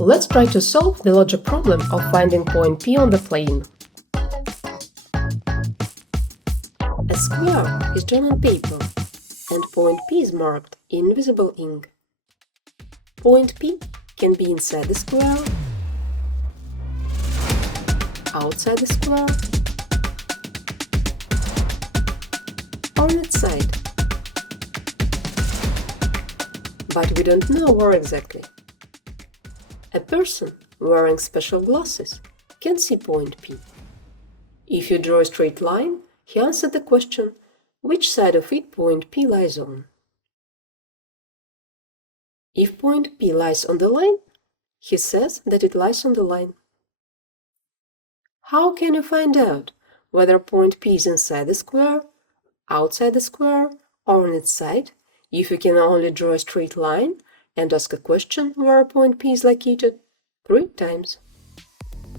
Let's try to solve the logic problem of finding point P on the plane. A square is drawn on paper, and point P is marked in invisible ink. Point P can be inside the square, outside the square, or on its side. But we don't know where exactly. A person wearing special glasses can see point P. If you draw a straight line, he answered the question, which side of it point P lies on. If point P lies on the line, he says that it lies on the line. How can you find out whether point P is inside the square, outside the square, or on its side, if you can only draw a straight line and ask a question where point P is located 3 times?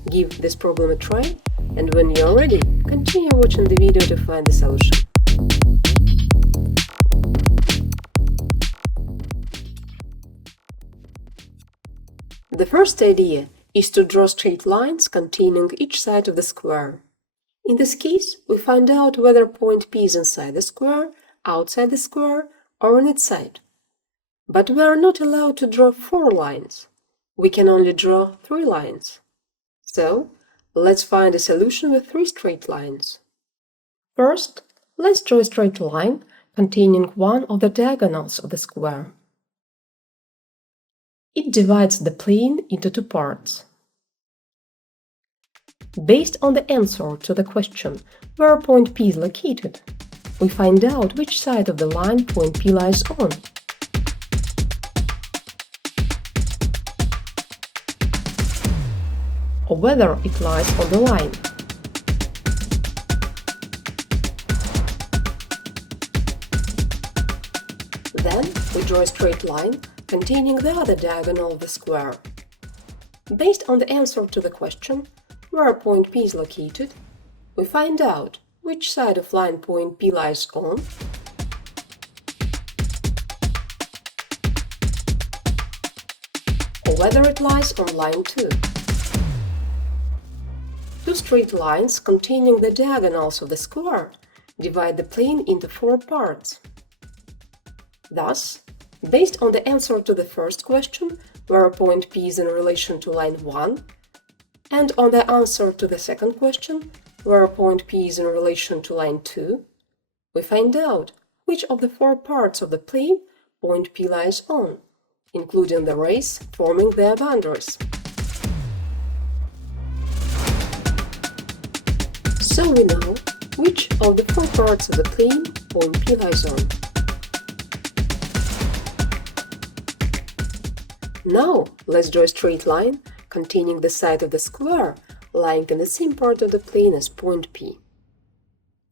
Give this problem a try, and when you're ready, continue watching the video to find the solution. The first idea is to draw straight lines containing each side of the square. In this case, we find out whether point P is inside the square, outside the square, or on its side. But we are not allowed to draw 4 lines. We can only draw 3 lines. So, let's find a solution with 3 straight lines. First, let's draw a straight line containing one of the diagonals of the square. It divides the plane into 2 parts. Based on the answer to the question where point P is located, we find out which side of the line point P lies on. Or whether it lies on the line. Then we draw a straight line containing the other diagonal of the square. Based on the answer to the question where point P is located, we find out which side of line point P lies on, or whether it lies on line 2. 2 straight lines containing the diagonals of the square divide the plane into 4 parts. Thus, based on the answer to the first question, where point P is in relation to line 1, and on the answer to the second question, where point P is in relation to line 2, we find out which of the 4 parts of the plane point P lies on, including the rays forming their boundaries. So we know which of the 4 parts of the plane point P lies on. Now let's draw a straight line containing the side of the square lying in the same part of the plane as point P.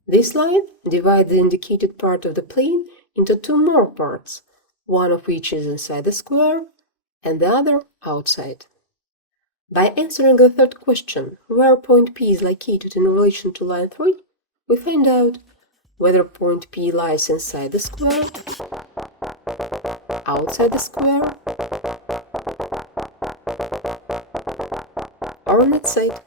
This line divides the indicated part of the plane into 2 more parts, one of which is inside the square and the other outside. By answering the third question, where point P is located in relation to line 3, we find out whether point P lies inside the square, outside the square, or on its side.